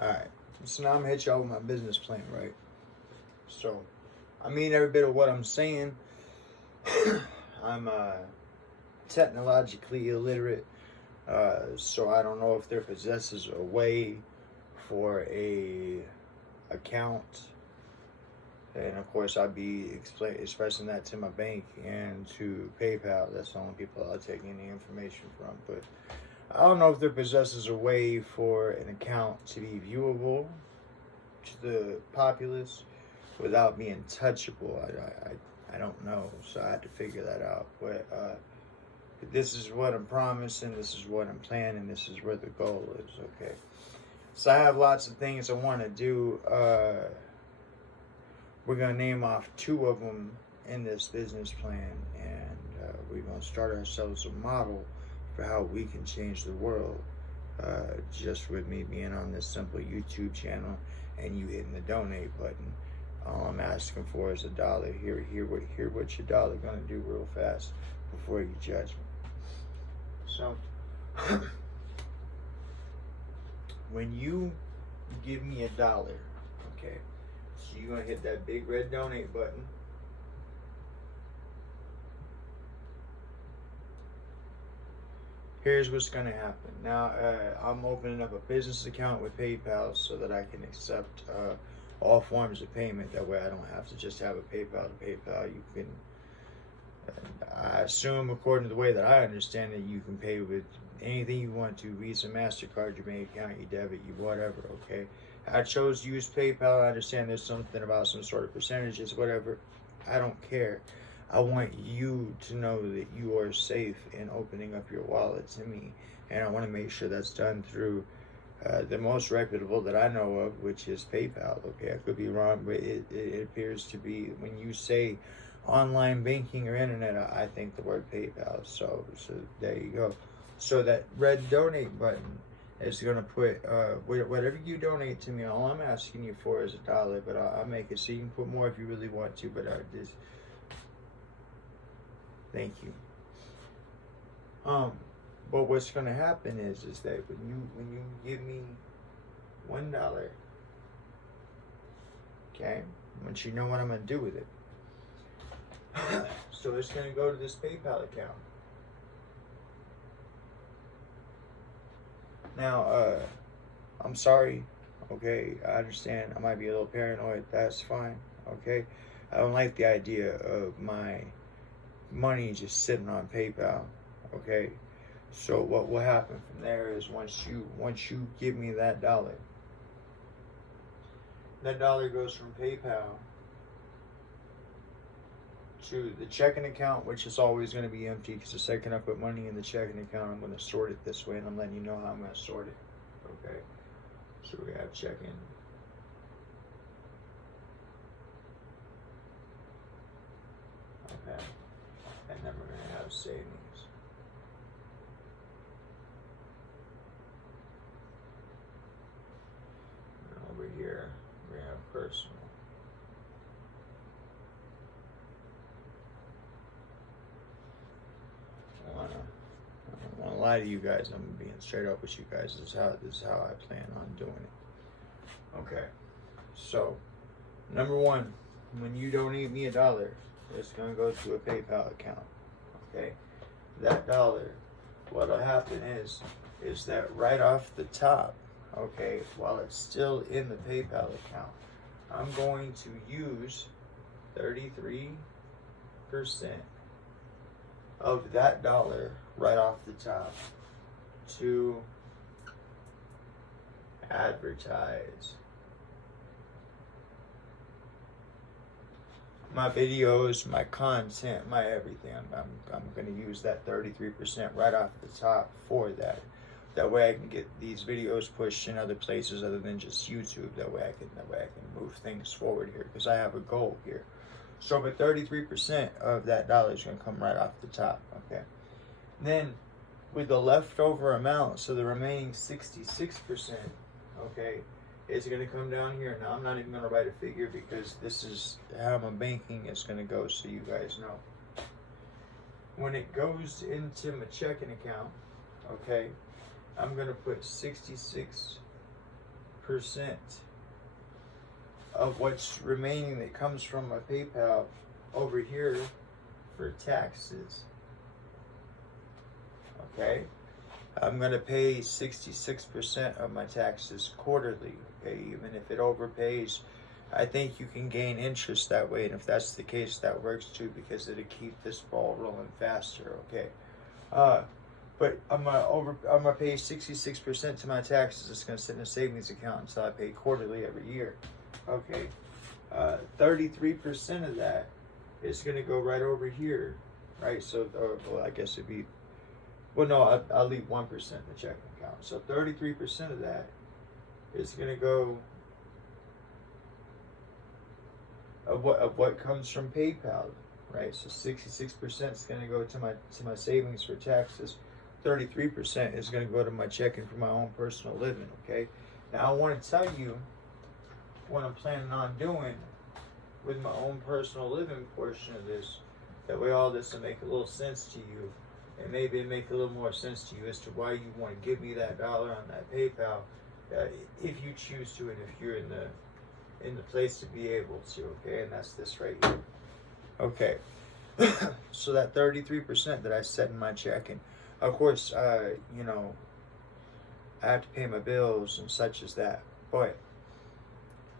Alright, so now I'm gonna hit y'all with my business plan, right? So, I mean every bit of what I'm saying. I'm technologically illiterate, so I don't know if there possesses a way for a account, and of course I'd be expressing that to my bank and to PayPal. That's the only people I'll take any information from. But I don't know if there possesses a way for an account to be viewable to the populace without being touchable. I don't know, so I had to figure that out. But this is what I'm promising, this is what I'm planning, this is where the goal is, okay? So I have lots of things I want to do. We're going to name off two of them in this business plan, and we're going to start ourselves a model for how we can change the world, just with me being on this simple YouTube channel and you hitting the donate button. All I'm asking for is $1. Hear what your dollar gonna do real fast before you judge me. So, when you give me $1, okay, so you're gonna hit that big red donate button. Here's what's gonna happen. Now, I'm opening up a business account with PayPal so that I can accept all forms of payment. That way I don't have to just have a PayPal to PayPal. You can, I assume, according to the way that I understand it, you can pay with anything you want to: Visa, MasterCard, your bank account, your debit, your whatever, okay? I chose to use PayPal. I understand there's something about some sort of percentages, whatever. I don't care. I want you to know that you are safe in opening up your wallet to me. And I want to make sure that's done through the most reputable that I know of, which is PayPal. Okay, I could be wrong, but it appears to be, when you say online banking or internet, I think the word PayPal. So there you go. So that red donate button is going to put whatever you donate to me. All I'm asking you for is $1, but I'll make it so you can put more if you really want to. But this, thank you. But what's going to happen is that when you give me $1, okay, once you know what I'm going to do with it. So it's going to go to this PayPal account. Now, I'm sorry, okay, I understand I might be a little paranoid, that's fine, okay? I don't like the idea of my money just sitting on PayPal, okay? So what will happen from there is once you give me that $1 goes from PayPal to the checking account, which is always going to be empty, because the second I put money in the checking account, I'm going to sort it this way, and I'm letting you know how I'm going to sort it. Okay, so we have checking, okay, and then we're going to have savings. And over here we have personal. I don't want to lie to you guys. I'm being straight up with you guys. This is how I plan on doing it. Okay. So, number one, when you donate me $1, it's gonna go to a PayPal account. Okay. That $1, what'll happen is that right off the top, okay, while it's still in the PayPal account, I'm going to use 33% of that $1 right off the top to advertise my videos, my content, my everything. I'm going to use that 33% right off the top for that. That way I can get these videos pushed in other places other than just YouTube. That way I can move things forward here, because I have a goal here. So, but 33% of that $1 is going to come right off the top, okay? Then, with the leftover amount, so the remaining 66%, okay, is going to come down here. Now, I'm not even going to write a figure, because this is how my banking is going to go, so you guys know. When it goes into my checking account, okay, I'm going to put 66% 1% of what's remaining that comes from my PayPal over here for taxes. Okay? I'm going to pay 66% of my taxes quarterly. Okay? Even if it overpays, I think you can gain interest that way. And if that's the case, that works too, because it'll keep this ball rolling faster. Okay? But I'm gonna pay 66% to my taxes. It's gonna sit in a savings account until I pay quarterly every year. Okay, 33% of that is gonna go right over here, right? So, well, I guess it'd be, well, no, I'll leave 1% in the checking account. So 33% of that is gonna go of what comes from PayPal, right? So 66% is gonna go to my savings for taxes. 33% is going to go to my checking for my own personal living. Okay, now I want to tell you what I'm planning on doing with my own personal living portion of this. That way all this will make a little sense to you, and maybe it make a little more sense to you as to why you want to give me that dollar on that PayPal, if you choose to, and if you're in the place to be able to. Okay, and that's this right here. Okay, so that 33% that I set in my checking. Of course, you know, I have to pay my bills and such as that. But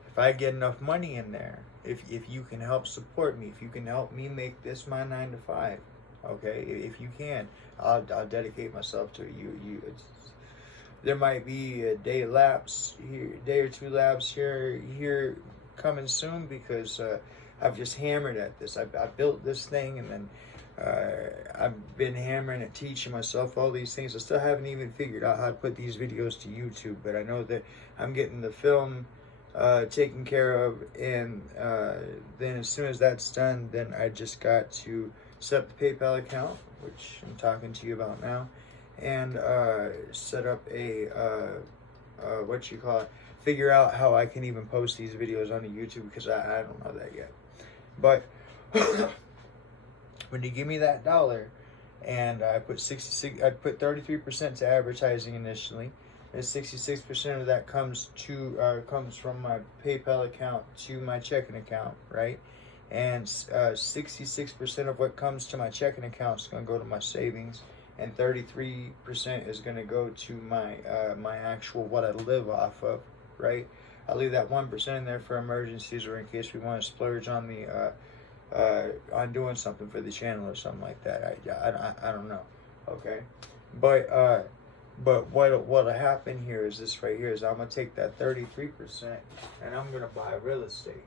if I get enough money in there, if you can help support me, if you can help me make this my 9 to 5, okay, if you can, I'll dedicate myself to you. There might be a day or two lapse here coming soon, because I've just hammered at this. I built this thing, and then I've been hammering at teaching myself all these things. I still haven't even figured out how to put these videos to YouTube, but I know that I'm getting the film taken care of, and then as soon as that's done, then I just got to set up the PayPal account, which I'm talking to you about now, and set up a figure out how I can even post these videos onto YouTube, because I don't know that yet. But when you give me that dollar, and I put 33% to advertising initially, and 66% of that comes from my PayPal account to my checking account, right? And 66% of what comes to my checking account is going to go to my savings, and 33% is going to go to my my actual what I live off of, right? I leave that 1% in there for emergencies, or in case we want to splurge on the on doing something for the channel or something like that. I don't know. Okay, but what'll happen here is this right here is I'm gonna take that 33% and I'm gonna buy real estate.